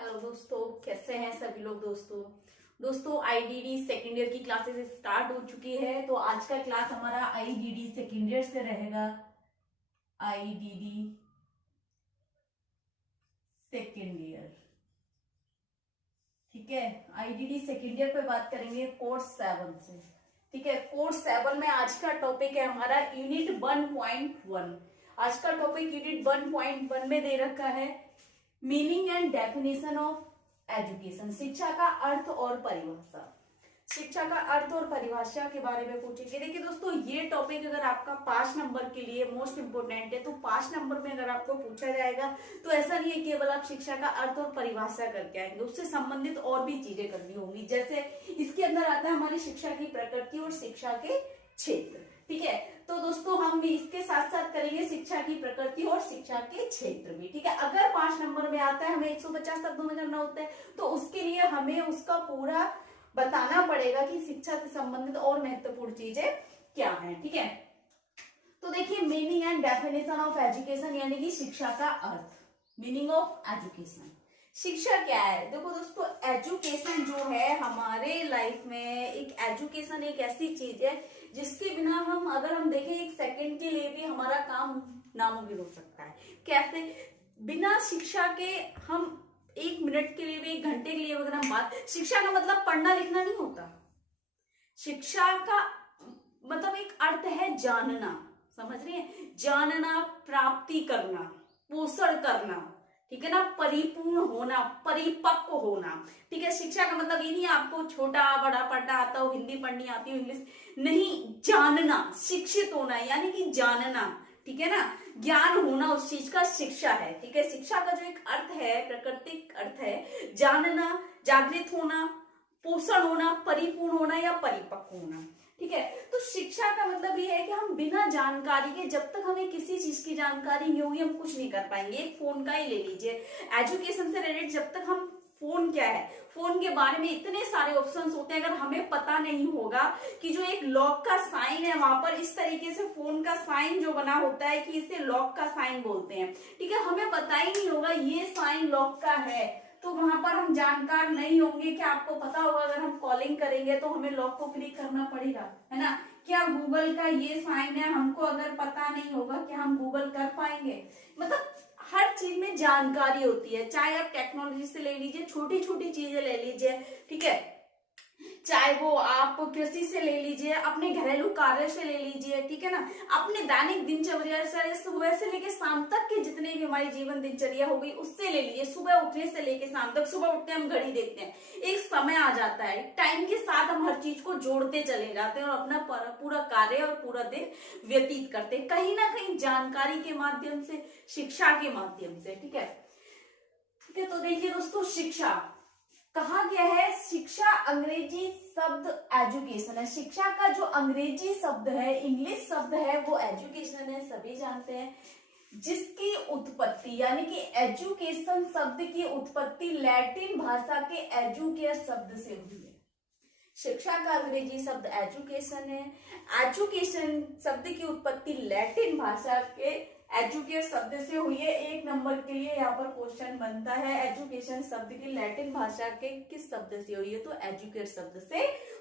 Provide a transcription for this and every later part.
Hello दोस्तों, कैसे हैं सभी लोग। दोस्तों आईडीडी सेकेंड ईयर की क्लासेस स्टार्ट हो चुकी है। तो आज का क्लास हमारा आईडीडी सेकेंड ईयर से रहेगा। आईडीडी सेकेंड ईयर, ठीक है। आईडीडी सेकेंड ईयर पे बात करेंगे कोर्स 7 से, ठीक है। कोर्स 7 में आज का टॉपिक है हमारा यूनिट 1.1। आज का टॉपिक यूनिट 1.1 में दे रखा है meaning and definition of education, शिक्षा का अर्थ और परिभाषा। शिक्षा का अर्थ और परिभाषा के बारे में पूछेंगे। देखिए दोस्तों, ये टॉपिक अगर आपका 5 नंबर के लिए मोस्ट इंपोर्टेंट है, तो 5 नंबर में अगर आपको पूछा जाएगा तो ऐसा नहीं है केवल आप शिक्षा का अर्थ और परिभाषा करके आएंगे, उससे संबंधित और भी चीजें करनी होंगी। जैसे इसके अंदर आता है हमारी शिक्षा की प्रकृति और शिक्षा के क्षेत्र, ठीक है। तो दोस्तों हम भी इसके साथ साथ करेंगे शिक्षा की प्रकृति और शिक्षा के क्षेत्र भी, ठीक है। अगर 5 नंबर में आता है, हमें 150 शब्दों में करना होता है, तो उसके लिए हमें उसका पूरा बताना पड़ेगा कि शिक्षा से संबंधित और महत्वपूर्ण चीजें क्या हैं, ठीक है। तो देखिए, meaning and definition of education यानी कि शिक्षा का अर्थ, मीनिंग ऑफ एजुकेशन। शिक्षा क्या है? देखो दोस्तों, एजुकेशन जो है हमारे लाइफ में एजुकेशन एक ऐसी चीज है जिसके बिना अगर हम देखें एक सेकंड के लिए भी हमारा काम नामुमकिन हो सकता है। कैसे? बिना शिक्षा के हम 1 मिनट के लिए भी, 1 घंटे के लिए अगर हम बात, शिक्षा का मतलब पढ़ना लिखना नहीं होता। शिक्षा का मतलब एक अर्थ है जानना, समझ रही है? जानना, प्राप्ति करना, पोषण करना, ठीक है ना, परिपूर्ण होना, परिपक्व होना, ठीक है। शिक्षा का मतलब ये नहीं आपको छोटा बड़ा पढ़ना आता हो, हिंदी पढ़नी आती हो, इंग्लिश नहीं, जानना, शिक्षित होना यानी कि जानना, ठीक है ना, ज्ञान होना, उस चीज का शिक्षा है, ठीक है। शिक्षा का जो एक अर्थ है, प्राकृतिक अर्थ है जानना, जागृत होना, पोषण होना, परिपूर्ण होना या परिपक्व होना, ठीक है। तो शिक्षा का मतलब ये है कि हम बिना जानकारी के, जब तक हमें किसी चीज की जानकारी नहीं होगी, हम कुछ नहीं कर पाएंगे। एक फोन का ही ले लीजिए, एजुकेशन से रिलेटेड, जब तक हम फोन क्या है, फोन के बारे में इतने सारे ऑप्शंस होते हैं, अगर हमें पता नहीं होगा कि जो एक लॉक का साइन है वहां पर इस तरीके से फोन का साइन जो बना होता है कि इसे लॉक का साइन बोलते हैं, ठीक है, हमें पता ही नहीं होगा ये साइन लॉक का है, तो वहां पर हम जानकार नहीं होंगे। क्या आपको पता होगा अगर हम कॉलिंग करेंगे तो हमें लॉक को क्लिक करना पड़ेगा, है ना? क्या गूगल का ये साइन है, हमको अगर पता नहीं होगा क्या हम गूगल कर पाएंगे? मतलब हर चीज में जानकारी होती है, चाहे आप टेक्नोलॉजी से ले लीजिए, छोटी छोटी चीजें ले लीजिए, ठीक है, चाहे वो आप कृषि से ले लीजिए, अपने घरेलू कार्य से ले लीजिए, ठीक है ना, अपने दैनिक दिनचर्या से, सुबह से लेके शाम तक के जितने भी हमारी जीवन दिनचर्या हो गई उससे ले लीजिए। सुबह उठने से लेके शाम तक, सुबह उठते हम घड़ी देखते हैं, एक समय आ जाता है, टाइम के साथ हम हर चीज को जोड़ते चले जाते हैं और अपना पूरा कार्य और पूरा दिन व्यतीत करते हैं, कहीं ना कहीं जानकारी के माध्यम से, शिक्षा के माध्यम से, ठीक है। तो देखिए दोस्तों, शिक्षा कहा गया है, शिक्षा अंग्रेजी शब्द एजुकेशन है। शिक्षा का जो अंग्रेजी शब्द है, इंग्लिश शब्द है, वो एजुकेशन है, सभी जानते हैं, जिसकी उत्पत्ति यानी कि एजुकेशन शब्द की उत्पत्ति लैटिन भाषा के एजुकेयर शब्द से हुई है। शिक्षा का अंग्रेजी शब्द एजुकेशन है, एजुकेशन शब्द की उत्पत्ति लैटिन भाषा के एजुकेट शब्द से हुई है। 1 नंबर के लिए यहाँ पर क्वेश्चन बनता है, एजुकेशन शब्द की लैटिन भाषा के किस शब्द से हुई है? तो एजुकेट शब्द से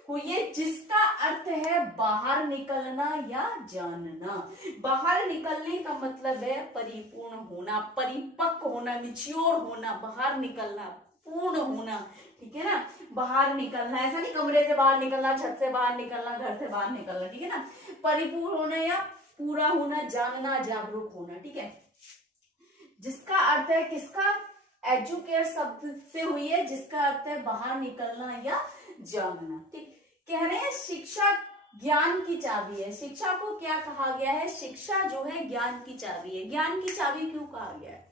हुई है, जिसका अर्थ है बाहर निकलना या जानना। बाहर निकलने का मतलब है परिपूर्ण होना, परिपक्व होना, मिच्योर होना, बाहर निकलना, पूर्ण होना, ठीक है ना, बाहर निकलना, ऐसा नहीं कमरे से बाहर निकलना, छत से बाहर निकलना, घर से बाहर निकलना, ठीक है ना, परिपूर्ण होना या पूरा होना, जानना, जागरूक होना, ठीक है। जिसका अर्थ है किसका? एजुकेट शब्द से हुई है, जिसका अर्थ है बाहर निकलना या जानना, ठीक। कह रहे हैं शिक्षा ज्ञान की चाबी है। शिक्षा को क्या कहा गया है? शिक्षा जो है ज्ञान की चाबी है। ज्ञान की चाबी क्यों कहा गया है?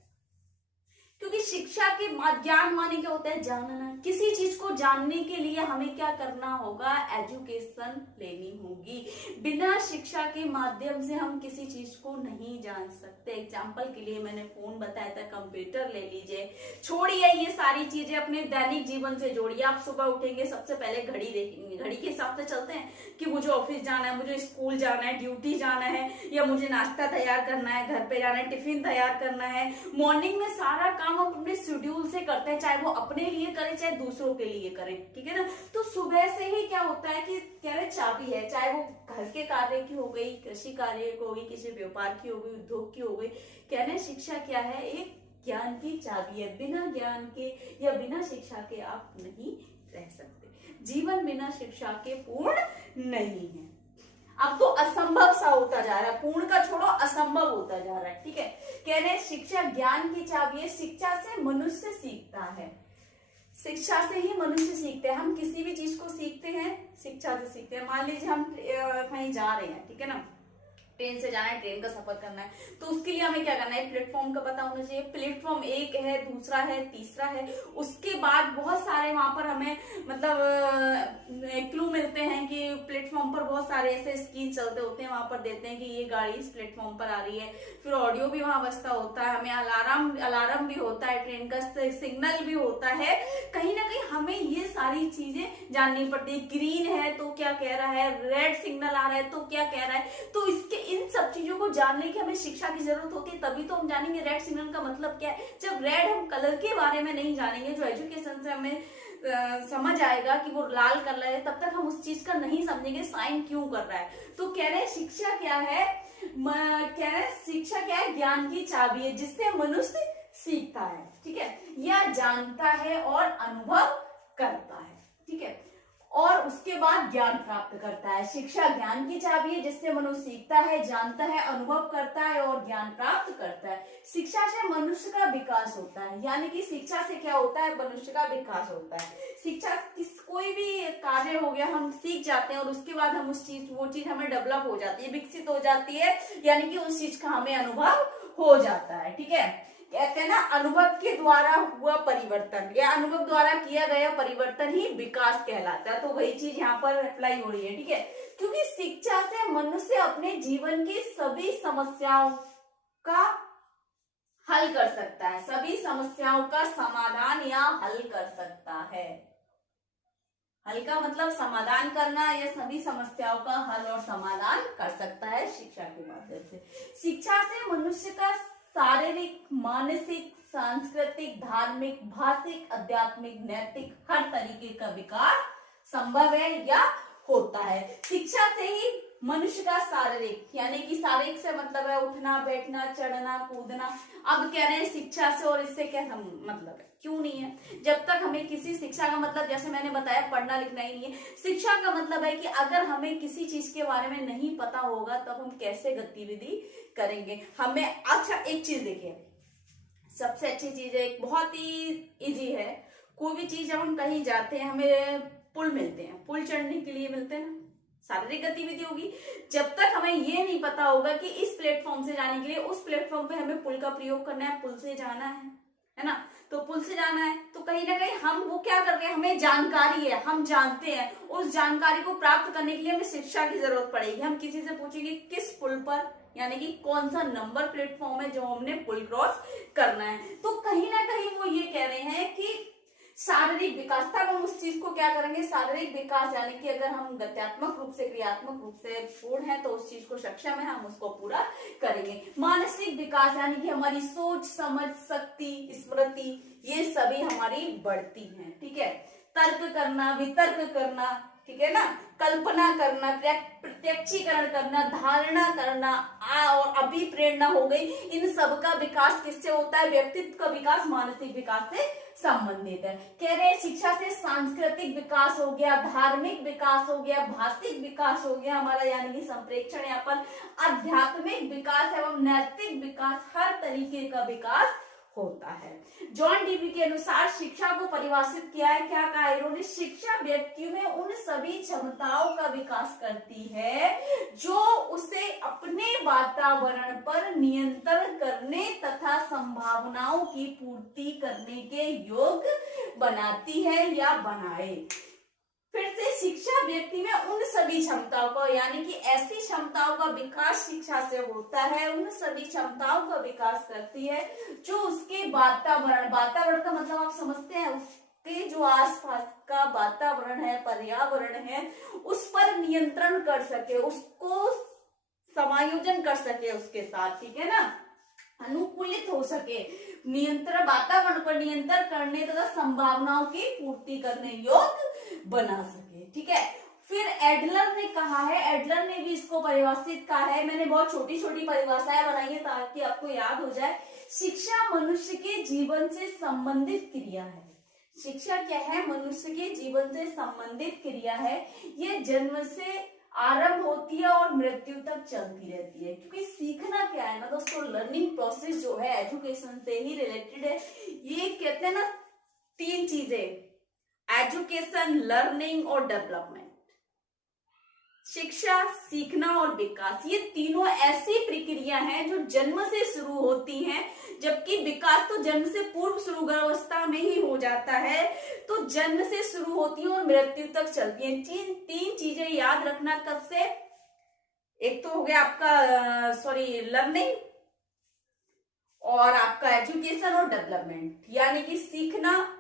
क्योंकि शिक्षा के ज्ञान माने क्या होता है? जानना। किसी चीज को जानने के लिए हमें क्या करना होगा? एजुकेशन लेनी होगी। बिना शिक्षा के माध्यम से हम किसी चीज को नहीं जान सकते। एग्जाम्पल के लिए मैंने फोन बताया था, कंप्यूटर ले लीजिए, छोड़िए ये सारी चीजें, अपने दैनिक जीवन से जोड़िए। आप सुबह उठेंगे, सबसे पहले घड़ी देखेंगे, घड़ी के हिसाब से चलते हैं कि मुझे ऑफिस जाना है, मुझे स्कूल जाना है, ड्यूटी जाना है, या मुझे नाश्ता तैयार करना है, घर पे जाना है, टिफिन तैयार करना है। मॉर्निंग में सारा काम हम अपने शेड्यूल से करते हैं, चाहे वो अपने लिए करें चाहे दूसरों के लिए करें, ठीक है ना। तो सुबह से ही क्या होता है कि कह रहे चाबी है, चाहे वो घर के कार्य की हो गई, कृषि कार्य की हो गई, किसी व्यापार की हो गई, उद्योग की हो गई, कह रहे शिक्षा क्या है, एक ज्ञान की चाबी है। बिना ज्ञान के या बिना शिक्षा के आप नहीं रह सकते। जीवन बिना शिक्षा के पूर्ण नहीं है। अब तो असंभव सा होता जा रहा है, पूर्ण का छोड़ो असंभव होता जा रहा है, ठीक है। कह रहे शिक्षा ज्ञान की चाबी है, शिक्षा से मनुष्य सीखता है, शिक्षा से ही मनुष्य सीखते हैं। हम किसी भी चीज को सीखते हैं शिक्षा से सीखते हैं। मान लीजिए हम कहीं जा रहे हैं, ठीक है ना, ट्रेन से जाना है, ट्रेन का सफर करना है, तो उसके लिए हमें क्या करना है, प्लेटफॉर्म का पता होना चाहिए। प्लेटफॉर्म 1 है, दूसरा है, तीसरा है, उसके बाद बहुत सारे वहां पर हमें मतलब क्लू मिलते हैं कि प्लेटफॉर्म पर बहुत सारे ऐसे स्क्रीन चलते होते हैं, वहां पर देते हैं कि ये गाड़ी इस प्लेटफॉर्म पर आ रही है। फिर ऑडियो भी वहां बजता होता है, हमें अलार्म भी होता है, ट्रेन का सिग्नल भी होता है। कहीं ना कहीं हमें ये सारी चीजें जाननी पड़ती है। ग्रीन है तो क्या कह रहा है, रेड सिग्नल आ रहा है तो क्या कह रहा है। तो इसके इन सब चीजों को जानने की हमें शिक्षा की जरूरत होती है, तभी तो हम जानेंगे रेड सिग्नल का मतलब क्या है। जब रेड हम कलर के बारे में नहीं जानेंगे, जो एजुकेशन से हमें समझ आएगा कि वो लाल कलर है, तब तक हम उस चीज का नहीं समझेंगे साइन क्यों कर रहा है। तो कह रहे शिक्षा क्या है, कह रहे शिक्षा क्या है, ज्ञान की चाबी है जिससे मनुष्य सीखता है, ठीक है, या जानता है और अनुभव करता है, ठीक है, और उसके बाद ज्ञान प्राप्त करता है। शिक्षा ज्ञान की चाबी है जिससे मनुष्य सीखता है, जानता है, अनुभव करता है और ज्ञान प्राप्त करता है। शिक्षा से मनुष्य का विकास होता है, यानी कि शिक्षा से क्या होता है, मनुष्य का विकास होता है। शिक्षा कोई भी कार्य हो गया, हम सीख जाते हैं और उसके बाद हम वो चीज हमें डेवलप हो जाती है, विकसित हो जाती है, यानी कि उस चीज का हमें अनुभव हो जाता है, ठीक है। कहते हैं ना, अनुभव के द्वारा हुआ परिवर्तन या अनुभव द्वारा किया गया परिवर्तन ही विकास कहलाता है। तो वही चीज यहाँ पर अप्लाई हो रही है, ठीक है, क्योंकि शिक्षा से मनुष्य अपने जीवन की सभी समस्याओं का हल कर सकता है, सभी समस्याओं का समाधान या हल कर सकता है। हल का मतलब समाधान करना, या सभी समस्याओं का हल और समाधान कर सकता है शिक्षा के माध्यम से। शिक्षा से मनुष्य का शारीरिक, मानसिक, सांस्कृतिक, धार्मिक, भाषिक, आध्यात्मिक, नैतिक हर तरीके का विकास संभव है या होता है। शिक्षा से ही मनुष्य का शारीरिक, यानी कि शारीरिक से मतलब है उठना, बैठना, चढ़ना, कूदना। अब कह रहे हैं शिक्षा से, और इससे क्या मतलब है, क्यों नहीं है। जब तक हमें किसी शिक्षा का मतलब, जैसे मैंने बताया, पढ़ना लिखना ही नहीं है। शिक्षा का मतलब है कि अगर हमें किसी चीज के बारे में नहीं पता होगा तब हम कैसे गतिविधि करेंगे। हमें अच्छा एक चीज देखिए, सबसे अच्छी चीज है, एक बहुत ही इजी है, कोई भी चीज जब हम कहीं जाते हैं हमें पुल मिलते हैं, पुल चढ़ने के लिए मिलते हैं ना, शारीरिक गतिविधि होगी। जब तक हमें ये नहीं पता होगा कि इस प्लेटफॉर्म से जाने के लिए उस प्लेटफॉर्म पे हमें पुल का प्रयोग करना है, पुल से जाना है ना, तो पुल से जाना है, तो कहीं ना कहीं हम वो क्या कर रहे हैं, हमें जानकारी है, हम जानते हैं, उस जानकारी को प्राप्त करने के लिए हमें शिक्षा की जरूरत पड़ेगी। हम किसी से पूछेंगे किस पुल पर, यानी कि कौन सा नंबर प्लेटफॉर्म है जो हमने पुल क्रॉस करना है। तो कहीं ना कहीं वो ये कह रहे हैं कि शारीरिक विकास, तब हम उस चीज को क्या करेंगे, शारीरिक विकास, यानी कि अगर हम गत्यात्मक रूप से, क्रियात्मक रूप से पूर्ण है तो उस चीज को सक्षम है, हम उसको पूरा करेंगे। मानसिक विकास, यानी कि हमारी सोच, समझ शक्ति, स्मृति, ये सभी हमारी बढ़ती हैं, ठीक है। तर्क करना, वितर्क करना, ठीक है ना, कल्पना करना, प्रत्यक्षीकरण करना, धारणा करना और अभिप्रेरणा हो गई। इन सब का विकास किससे होता है, व्यक्तित्व का विकास मानसिक विकास से संबंधित है। कह रहे हैं शिक्षा से सांस्कृतिक विकास हो गया, धार्मिक विकास हो गया, भाषिक विकास हो गया हमारा, यानी कि संप्रेक्षण यहाँ पर, आध्यात्मिक विकास एवं नैतिक विकास, हर तरीके का विकास होता है। जॉन डीवी के अनुसार शिक्षा को परिभाषित किया है, क्या कहा इन्होंने, शिक्षा व्यक्ति में उन सभी क्षमताओं का विकास करती है जो उसे अपने वातावरण पर नियंत्रण करने तथा संभावनाओं की पूर्ति करने के योग्य बनाती है या बनाए। फिर से, शिक्षा व्यक्ति में उन सभी क्षमताओं को, यानी कि ऐसी क्षमताओं का विकास शिक्षा से होता है, उन सभी क्षमताओं का विकास करती है जो उसके वातावरण, वातावरण का मतलब आप समझते हैं, उसके जो आसपास का वातावरण है, पर्यावरण है, उस पर नियंत्रण कर सके, उसको समायोजन कर सके उसके साथ, ठीक है ना। अनुकूलित हो सके, नियंत्रण, वातावरण पर नियंत्रण करने तथा संभावनाओं की पूर्ति करने योग्य बना सके। ठीक है, फिर एडलर ने कहा है, एडलर ने भी इसको परिभाषित कहा है, मैंने बहुत छोटी छोटी परिभाषाएं बनाई है ताकि आपको याद हो जाए। शिक्षा मनुष्य के जीवन से संबंधित क्रिया है। शिक्षा क्या है? मनुष्य के जीवन से संबंधित क्रिया है। ये जन्म से आरंभ होती है और मृत्यु तक चलती रहती है। क्योंकि सीखना क्या है ना दोस्तों, लर्निंग प्रोसेस जो है एजुकेशन से ही रिलेटेड है। ये कहते हैं ना 3 चीजें, एजुकेशन, लर्निंग और डेवलपमेंट। शिक्षा, सीखना और विकास, ये तीनों ऐसी प्रक्रिया हैं जो जन्म से शुरू होती हैं, जबकि विकास तो जन्म से पूर्व शुरू गर्भावस्था में ही हो जाता है। तो जन्म से शुरू होती है और मृत्यु तक चलती है। तीन चीजें याद रखना कब से, एक तो हो गया आपका लर्निंग, और आपका एजुकेशन और डेवलपमेंट, यानी कि सीखना,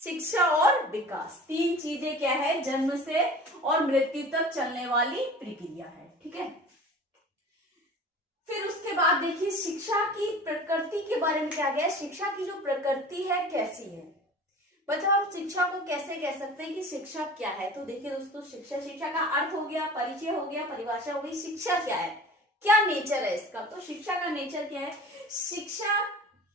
शिक्षा और विकास। 3 चीजें क्या है? जन्म से और मृत्यु तक चलने वाली प्रक्रिया है। ठीक है, फिर उसके बाद देखिए शिक्षा की प्रकृति के बारे में क्या गया। शिक्षा की जो प्रकृति है कैसी है, मतलब आप शिक्षा को कैसे कह सकते हैं कि शिक्षा क्या है। तो देखिए दोस्तों, शिक्षा का अर्थ हो गया, परिचय हो गया, परिभाषा हो गई। शिक्षा क्या है, क्या नेचर है इसका। तो शिक्षा का नेचर क्या है? शिक्षा,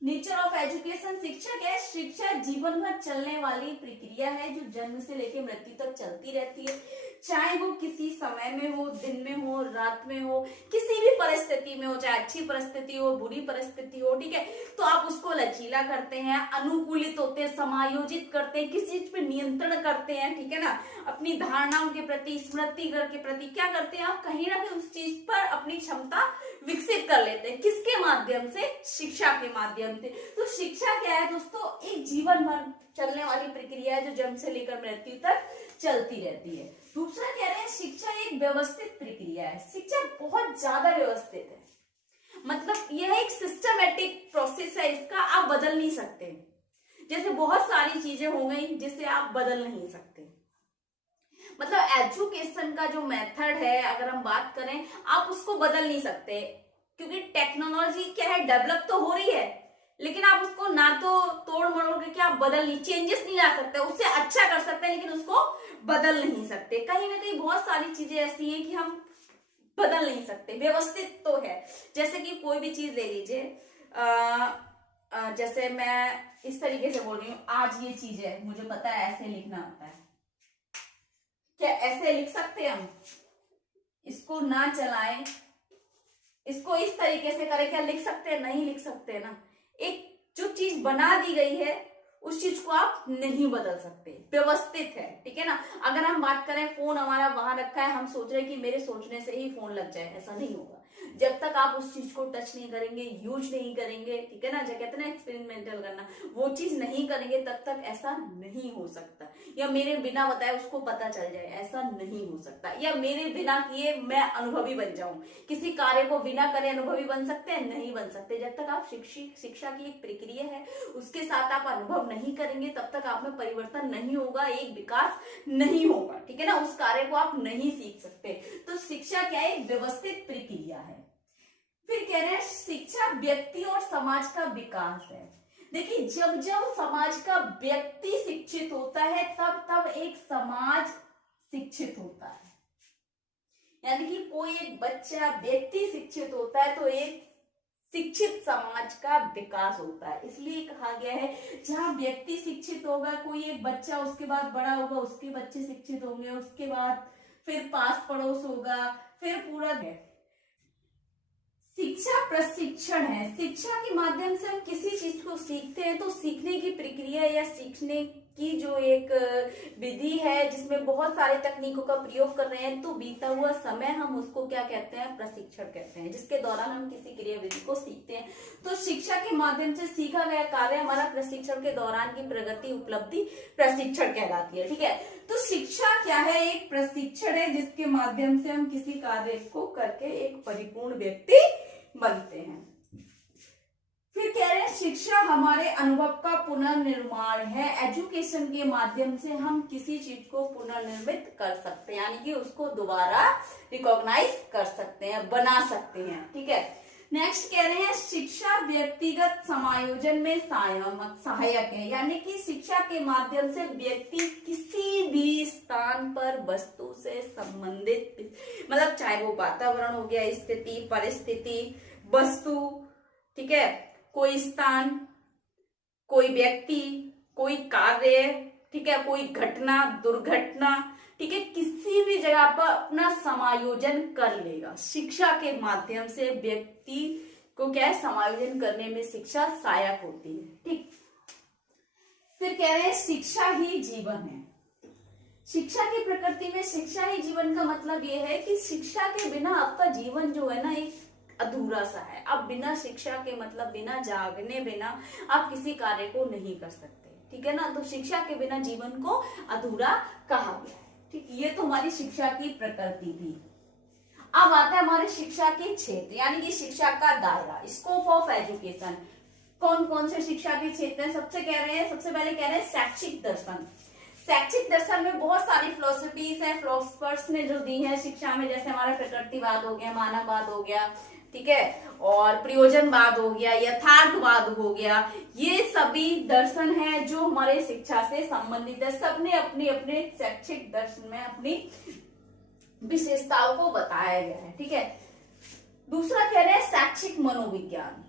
नेचर ऑफ एजुकेशन, शिक्षा क्या है? शिक्षा जीवन भर चलने वाली प्रक्रिया है जो जन्म से लेकर मृत्यु तक चलती रहती है, चाहे वो किसी समय में हो, दिन में हो, रात में हो, किसी भी परिस्थिति में हो, चाहे अच्छी परिस्थिति हो, बुरी परिस्थिति हो। ठीक है, तो आप उसको लचीला करते हैं, अनुकूलित होते हैं, समायोजित करते हैं, किसी चीज पे नियंत्रण करते हैं। ठीक है ना, अपनी धारणाओं के प्रति, स्मृति के प्रति क्या करते हैं आप, कहीं ना कहीं उस चीज पर अपनी क्षमता विकसित कर लेते हैं। किसके माध्यम से? शिक्षा के माध्यम से। तो शिक्षा क्या है दोस्तों? एक जीवन भर चलने वाली प्रक्रिया है जो जन्म से लेकर मृत्यु तक चलती रहती है। दूसरा कह रहे हैं शिक्षा एक व्यवस्थित प्रक्रिया है। शिक्षा बहुत ज्यादा व्यवस्थित है, मतलब यह एक सिस्टमेटिक प्रोसेस है, इसका आप बदल नहीं सकते। जैसे बहुत सारी चीजें हो गई जिसे आप बदल नहीं सकते। मतलब एजुकेशन का जो मेथड है, अगर हम बात करें, आप उसको बदल नहीं सकते, क्योंकि टेक्नोलॉजी क्या है, डेवलप तो हो रही है, लेकिन आप उसको ना तो तोड़ मरोड़ करके आप बदल नहीं, चेंजेस नहीं ला सकते। उससे अच्छा कर सकते हैं लेकिन उसको बदल नहीं सकते। कहीं ना कहीं बहुत सारी चीजें ऐसी हैं कि हम बदल नहीं सकते। व्यवस्थित तो है, जैसे कि कोई भी चीज ले लीजिए, जैसे मैं इस तरीके से बोल रही हूँ, आज ये चीज है, मुझे पता है ऐसे लिखना होता है, क्या ऐसे लिख सकते हैं हम? इसको ना चलाएं, इसको इस तरीके से करें, क्या लिख सकते हैं? नहीं लिख सकते ना। एक जो चीज बना दी गई है उस चीज को आप नहीं बदल सकते, व्यवस्थित है। ठीक है ना, अगर हम बात करें, फोन हमारा वहां रखा है, हम सोच रहे हैं कि मेरे सोचने से ही फोन लग जाए, ऐसा नहीं होगा। जब तक आप उस चीज को टच नहीं करेंगे, यूज नहीं करेंगे, ठीक है ना, जो कहते हैं ना एक्सपेरिमेंटल करना, वो चीज नहीं करेंगे तब तक ऐसा नहीं हो सकता। या मेरे बिना बताए उसको पता चल जाए, ऐसा नहीं हो सकता। या मेरे बिना किए मैं अनुभवी बन जाऊं, किसी कार्य को बिना करे अनुभवी बन सकते हैं? नहीं बन सकते। जब तक आप शिक्षा की एक प्रक्रिया है उसके साथ आप अनुभव नहीं करेंगे तब तक आप में परिवर्तन नहीं होगा, एक विकास नहीं होगा। ठीक है ना, उस कार्य को आप नहीं सीख सकते। तो शिक्षा क्या है? एक व्यवस्थित प्रक्रिया है। फिर कह रहे हैं शिक्षा व्यक्ति और समाज का विकास है। देखिए, जब जब समाज का व्यक्ति शिक्षित होता है तब तब एक समाज शिक्षित होता है। यानी कि कोई एक बच्चा, व्यक्ति शिक्षित होता है तो एक शिक्षित समाज का विकास होता है। इसलिए कहा गया है जहां व्यक्ति शिक्षित होगा, कोई एक बच्चा, उसके बाद बड़ा होगा, उसके बच्चे शिक्षित होंगे, उसके बाद फिर पास पड़ोस होगा, फिर पूरा है। शिक्षा प्रशिक्षण है। शिक्षा के माध्यम से हम किसी चीज को सीखते हैं तो सीखने की प्रक्रिया या सीखने की जो एक विधि है जिसमें बहुत सारे तकनीकों का प्रयोग कर रहे हैं, तो बीता हुआ समय हम उसको क्या कहते हैं? प्रशिक्षण कहते हैं, जिसके दौरान हम किसी क्रिया विधि को सीखते हैं। तो शिक्षा के माध्यम से सीखा गया कार्य हमारा प्रशिक्षण के दौरान की प्रगति, उपलब्धि प्रशिक्षण कहलाती है। ठीक है, तो शिक्षा क्या है? एक प्रशिक्षण है जिसके माध्यम से हम किसी कार्य को करके एक परिपूर्ण व्यक्ति बनते हैं। फिर कह रहे हैं शिक्षा हमारे अनुभव का पुनर्निर्माण है। एजुकेशन के माध्यम से हम किसी चीज को पुनर्निर्मित कर सकते हैं, यानी कि उसको दोबारा रिकॉग्नाइज कर सकते हैं, बना सकते हैं। ठीक है, नेक्स्ट कह रहे हैं शिक्षा व्यक्तिगत समायोजन में सहायक है, यानी कि शिक्षा के माध्यम से व्यक्ति किसी भी स्थान पर वस्तु से संबंधित, मतलब चाहे वो वातावरण हो गया, स्थिति, परिस्थिति, वस्तु, ठीक है, कोई स्थान, कोई व्यक्ति, कोई कार्य, ठीक है, कोई घटना, दुर्घटना, ठीक है, किसी भी जगह पर अपना समायोजन कर लेगा। शिक्षा के माध्यम से व्यक्ति को क्या है, समायोजन करने में शिक्षा सहायक होती है। ठीक, फिर कह रहे हैं शिक्षा ही जीवन है। शिक्षा की प्रकृति में शिक्षा ही जीवन का मतलब ये है कि शिक्षा के बिना आपका जीवन जो है ना एक अधूरा सा है। आप बिना शिक्षा के, मतलब बिना जागने बिना आप किसी कार्य को नहीं कर सकते, ठीक है ना। तो शिक्षा के बिना जीवन को अधूरा कहा गया है। ठीक, ये तो हमारी शिक्षा की प्रकृति थी। अब आता है हमारे शिक्षा के क्षेत्र, यानी कि शिक्षा का दायरा, स्कोप ऑफ एजुकेशन। कौन कौन से शिक्षा के क्षेत्र हैं? सबसे पहले कह रहे हैं शैक्षिक दर्शन। शैक्षिक दर्शन में बहुत सारी फिलोसफीज हैं, फिलोसफर्स ने जो दी है शिक्षा में, जैसे हमारा प्रकृतिवाद हो गया, मानववाद हो गया, ठीक है, और प्रयोजनवाद हो गया, यथार्थवाद हो गया। ये सभी दर्शन हैं जो हमारे शिक्षा से संबंधित है। सबने अपने अपने शैक्षिक दर्शन में अपनी विशेषताओं को बताया गया है। ठीक है, दूसरा कह रहे हैं शैक्षिक मनोविज्ञान।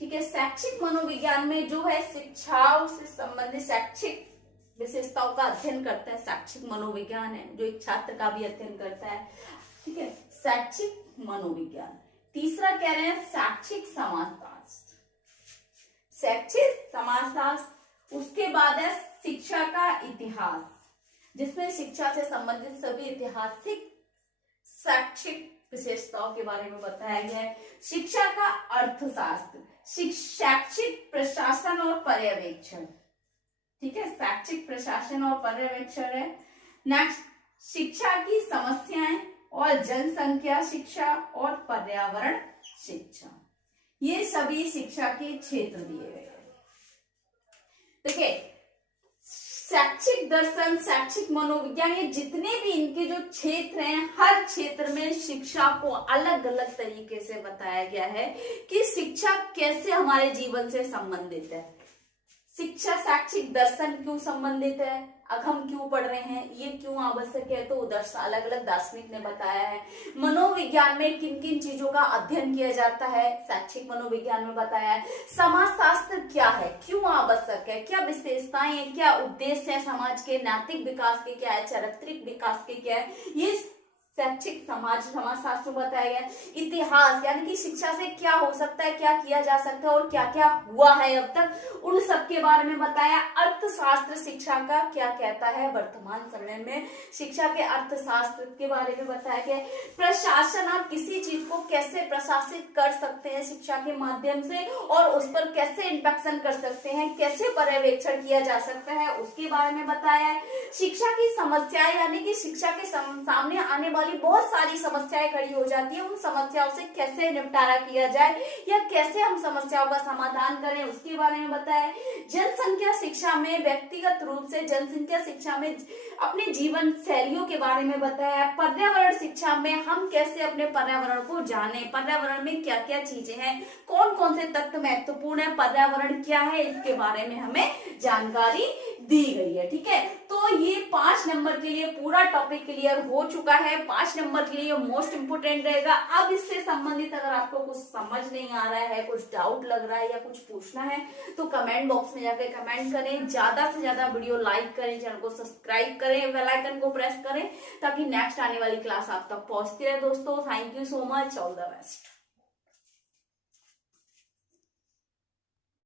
ठीक है, शैक्षिक मनोविज्ञान में जो है शिक्षाओं से संबंधित शैक्षिक विशेषताओं का अध्ययन करता है। शैक्षिक मनोविज्ञान है जो एक छात्र का भी अध्ययन करता है। ठीक है, शैक्षिक मनोविज्ञान। तीसरा कह रहे हैं शैक्षिक समाजशास्त्र। शैक्षिक समाजशास्त्र। उसके बाद है शिक्षा का इतिहास, जिसमें शिक्षा से संबंधित सभी ऐतिहासिक शैक्षिक विशेषताओं के बारे में बताया गया है। शिक्षा का अर्थशास्त्र, शैक्षिक प्रशासन और पर्यवेक्षण। ठीक है, शैक्षिक प्रशासन और पर्यवेक्षण है। नेक्स्ट, शिक्षा की समस्याएं और जनसंख्या शिक्षा और पर्यावरण शिक्षा। ये सभी शिक्षा के क्षेत्र दिए गए हैं। देखिए, शैक्षिक दर्शन, शैक्षिक मनोविज्ञान, ये जितने भी इनके जो क्षेत्र हैं, हर क्षेत्र में शिक्षा को अलग अलग तरीके से बताया गया है कि शिक्षा कैसे हमारे जीवन से संबंधित है। शिक्षा शैक्षिक दर्शन क्यों संबंधित है, अब हम क्यों पढ़ रहे हैं, ये क्यों आवश्यक है, तो अलग अलग दार्शनिक ने बताया है। मनोविज्ञान में किन किन चीजों का अध्ययन किया जाता है, शैक्षिक मनोविज्ञान में बताया है। समाजशास्त्र क्या है, क्यों आवश्यक है, क्या विशेषताएं हैं, क्या उद्देश्य है समाज के, नैतिक विकास के क्या है, चारित्रिक विकास के क्या है, ये शैक्षिक समाजशास्त्र बताया गया। इतिहास, यानी कि शिक्षा से क्या हो सकता है, क्या किया जा सकता है और क्या क्या हुआ है अब तक, उन सब के बारे में बताया। अर्थशास्त्र शिक्षा का क्या कहता है वर्तमान समय में, शिक्षा के अर्थशास्त्र के बारे में बताया गया। प्रशासन, आप किसी चीज को कैसे प्रशासित कर सकते हैं शिक्षा के माध्यम से, और उस पर कैसे इंस्पेक्शन कर सकते हैं, कैसे पर्यवेक्षण किया जा सकता है, उसके बारे में बताया है। शिक्षा की समस्याएं, यानी कि शिक्षा के सामने आने वाली बहुत सारी समस्याएं खड़ी हो जाती है, उन समस्याओं से कैसे निपटारा किया जाए या कैसे हम समस्याओं का समाधान करें, उसके बारे में बताया। जनसंख्या शिक्षा में व्यक्तिगत रूप से जनसंख्या शिक्षा में अपने जीवन शैलियों के बारे में बताया। पर्यावरण शिक्षा में हम कैसे अपने पर्यावरण को जाने, पर्यावरण में क्या क्या चीजें हैं, कौन कौन से तत्व महत्वपूर्ण है, पर्यावरण क्या है, इसके बारे में हमें जानकारी दी गई है। ठीक है, तो ये 5 नंबर के लिए पूरा टॉपिक क्लियर हो चुका है। 5 नंबर के लिए मोस्ट इंपोर्टेंट रहेगा। अब इससे संबंधित अगर आपको कुछ समझ नहीं आ रहा है, कुछ डाउट लग रहा है या कुछ पूछना है तो कमेंट बॉक्स में जाकर कमेंट करें। ज्यादा से ज्यादा वीडियो लाइक करें, चैनल को सब्सक्राइब करें, बेल आइकन को प्रेस करें ताकि नेक्स्ट आने वाली क्लास आप तक पहुंचती रहे। दोस्तों, thank you so much, all the best.